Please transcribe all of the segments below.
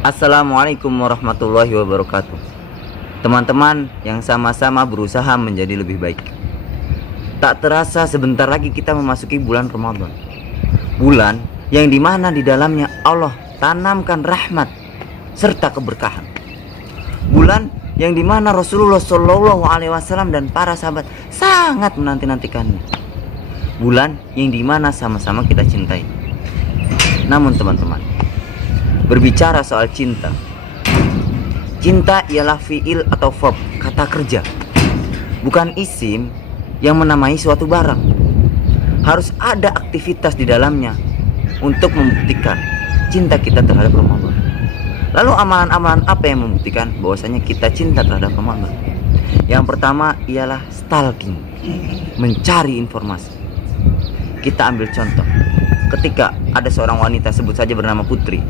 Assalamualaikum warahmatullahi wabarakatuh. Teman-teman yang sama-sama berusaha menjadi lebih baik. Tak terasa sebentar lagi kita memasuki bulan Ramadan. Bulan yang dimana di dalamnya Allah tanamkan rahmat serta keberkahan. Bulan yang dimana Rasulullah Shallallahu Alaihi Wasallam dan para sahabat sangat menanti-nantikannya. Bulan yang dimana sama-sama kita cintai. Namun teman-teman, berbicara soal cinta, cinta ialah fiil atau verb, kata kerja, bukan isim yang menamai suatu barang. Harus ada aktivitas di dalamnya untuk membuktikan cinta kita terhadap Ramadan. Lalu amalan-amalan apa yang membuktikan bahwasanya kita cinta terhadap Ramadan? Yang pertama ialah stalking, mencari informasi. Kita ambil contoh, ketika ada seorang wanita, sebut saja bernama Putri,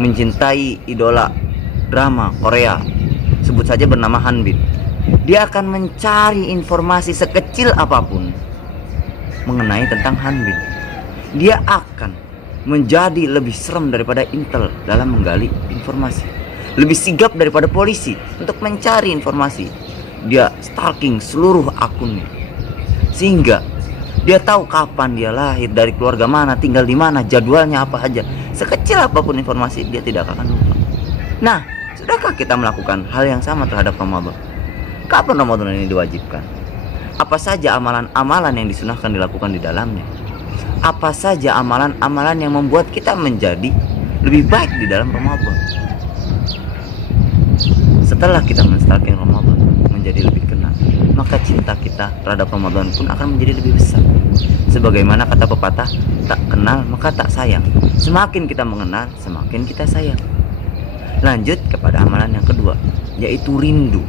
mencintai idola drama Korea, sebut saja bernama Hanbin. Dia akan mencari informasi sekecil apapun mengenai tentang Hanbin. Dia akan menjadi lebih serem daripada Intel dalam menggali informasi, lebih sigap daripada polisi untuk mencari informasi. Dia stalking seluruh akunnya, sehingga dia tahu kapan dia lahir, dari keluarga mana, tinggal di mana, jadwalnya apa aja. Sekecil apapun informasi, dia tidak akan lupa. Nah, sudahkah kita melakukan hal yang sama terhadap Ramadan? Kapan Ramadan ini diwajibkan? Apa saja amalan-amalan yang disunahkan dilakukan di dalamnya? Apa saja amalan-amalan yang membuat kita menjadi lebih baik di dalam Ramadan? Setelah kita menstalking Ramadan menjadi lebih kenal, maka cinta kita terhadap Ramadan pun akan menjadi lebih besar. Sebagaimana kata pepatah, tak kenal maka tak sayang. Semakin kita mengenal, semakin kita sayang. Lanjut kepada amalan yang kedua, yaitu rindu.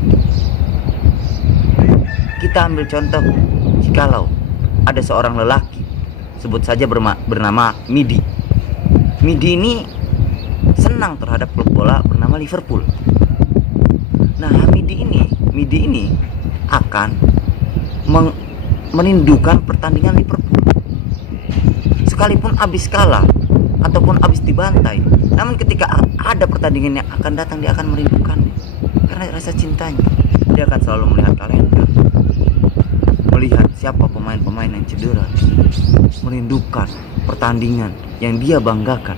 Kita ambil contoh, jikalau ada seorang lelaki, sebut saja bernama Midi. Midi ini senang terhadap klub bola bernama Liverpool. Nah, Midi ini akan merindukan pertandingan Liverpool. Sekalipun habis kalah ataupun habis dibantai, namun ketika ada pertandingan yang akan datang, dia akan merindukannya karena rasa cintanya. Dia akan selalu melihat kalender, melihat siapa pemain-pemain yang cedera, merindukan pertandingan yang dia banggakan.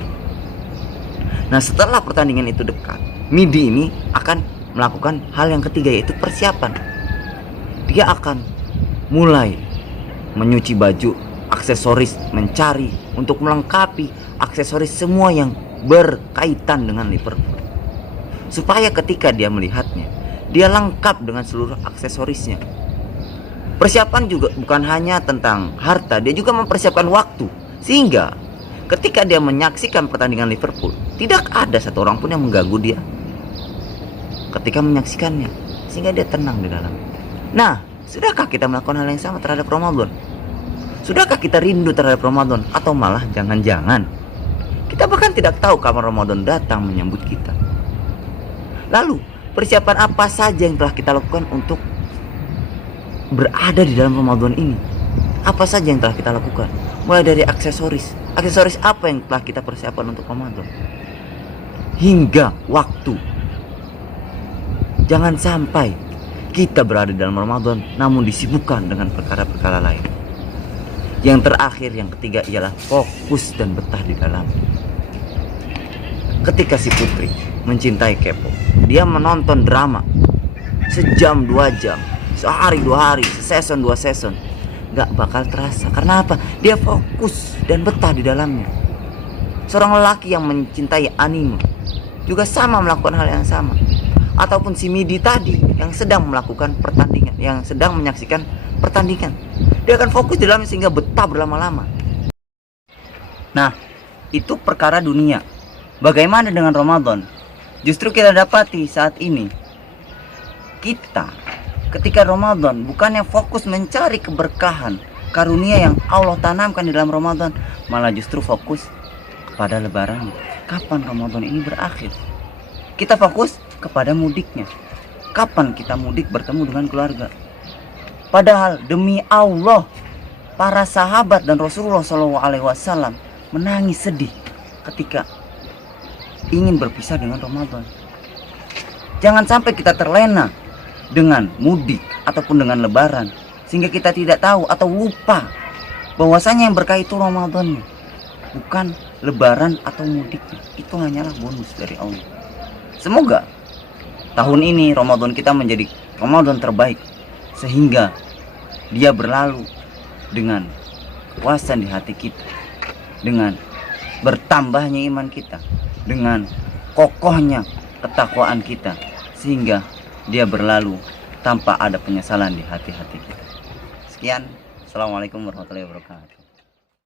Nah, setelah pertandingan itu dekat, Midi ini akan melakukan hal yang ketiga, yaitu persiapan. Dia akan mulai menyuci baju, aksesoris, mencari untuk melengkapi aksesoris semua yang berkaitan dengan Liverpool, supaya ketika dia melihatnya, dia lengkap dengan seluruh aksesorisnya. Persiapan juga bukan hanya tentang harta, dia juga mempersiapkan waktu, sehingga ketika dia menyaksikan pertandingan Liverpool, tidak ada satu orang pun yang mengganggu dia ketika menyaksikannya, sehingga dia tenang di dalam. Nah, sudahkah kita melakukan hal yang sama terhadap Ramadan? Sudahkah kita rindu terhadap Ramadan? Atau malah jangan-jangan kita bahkan tidak tahu kapan Ramadan datang menyambut kita. Lalu, persiapan apa saja yang telah kita lakukan untuk berada di dalam Ramadan ini? Apa saja yang telah kita lakukan? Mulai dari aksesoris. Aksesoris apa yang telah kita persiapkan untuk Ramadan? Hingga waktu. Jangan sampai kita berada di dalam Ramadan namun disibukkan dengan perkara-perkara lain. Yang terakhir, yang ketiga ialah fokus dan betah di dalam. Ketika si Putri mencintai K-pop, dia menonton drama sejam 2 jam, sehari 2 hari, season 2 season, gak bakal terasa. Karena apa? Dia fokus dan betah di dalamnya. Seorang lelaki yang mencintai anime juga sama melakukan hal yang sama. Ataupun si Midi tadi yang sedang melakukan pertandingan, yang sedang menyaksikan pertandingan, dia akan fokus di dalamnya sehingga betah berlama-lama. Nah, itu perkara dunia. Bagaimana dengan Ramadan? Justru kita dapati saat ini, kita ketika Ramadan bukannya fokus mencari keberkahan, karunia yang Allah tanamkan di dalam Ramadan, malah justru fokus kepada lebaran. Kapan Ramadan ini berakhir? Kita fokus kepada mudiknya. Kapan kita mudik bertemu dengan keluarga? Padahal demi Allah, para sahabat dan Rasulullah SAW menangis sedih ketika ingin berpisah dengan Ramadan. Jangan sampai kita terlena dengan mudik ataupun dengan lebaran, sehingga kita tidak tahu atau lupa bahwasanya yang berkah itu Ramadan, bukan lebaran atau mudiknya. Itu hanyalah bonus dari Allah. Semoga tahun ini Ramadan kita menjadi Ramadan terbaik, sehingga dia berlalu dengan kepuasan di hati kita, dengan bertambahnya iman kita, dengan kokohnya ketakwaan kita, sehingga dia berlalu tanpa ada penyesalan di hati-hati kita. Sekian, assalamualaikum warahmatullahi wabarakatuh.